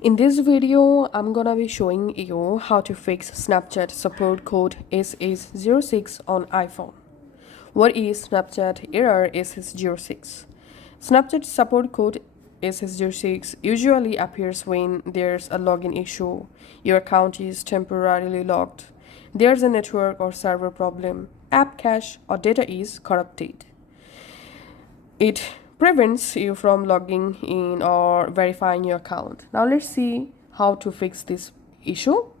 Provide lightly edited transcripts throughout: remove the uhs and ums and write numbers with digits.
In this video, I'm gonna be showing you how to fix Snapchat support code SS06 on iPhone. What is Snapchat error SS06? Snapchat support code SS06 usually appears when there's a login issue, your account is temporarily locked, there's a network or server problem, app cache or data is corrupted. It prevents you from logging in or verifying your account. Now let's see how to fix this issue.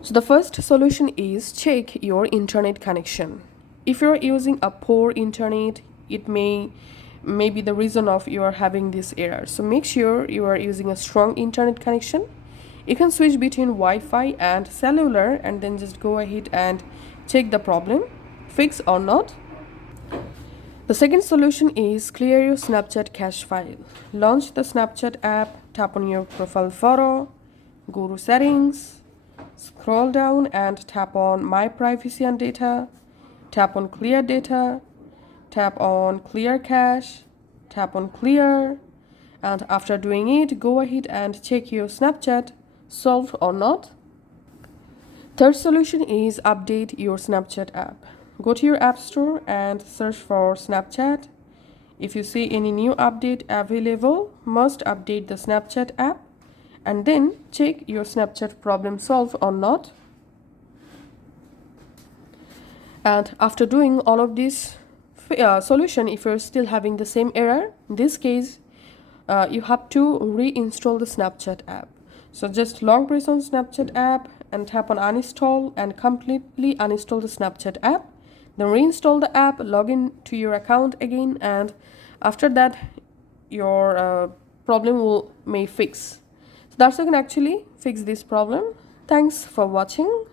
So the first solution is check your internet connection. If you're using a poor internet, it may be the reason of you are having this error. So make sure you are using a strong internet connection. You can switch between Wi-Fi and cellular and then just go ahead and check the problem, fix or not. The second solution is clear your Snapchat cache file. Launch the Snapchat app, tap on your profile photo, go to settings, scroll down and tap on my privacy and data, tap on clear data, tap on clear cache, tap on clear, and after doing it, go ahead and check your Snapchat solved or not. Third solution is update your Snapchat app. Go to your app store and search for Snapchat. If you see any new update available, must update the Snapchat app and then check your Snapchat problem solved or not. And after doing all of this solution, if you're still having the same error, in this case, you have to reinstall the Snapchat app. So just long press on Snapchat app and tap on uninstall and completely uninstall the Snapchat app. Then reinstall the app, log in to your account again, and after that your problem may fix. So that's how you can actually fix this problem. Thanks for watching.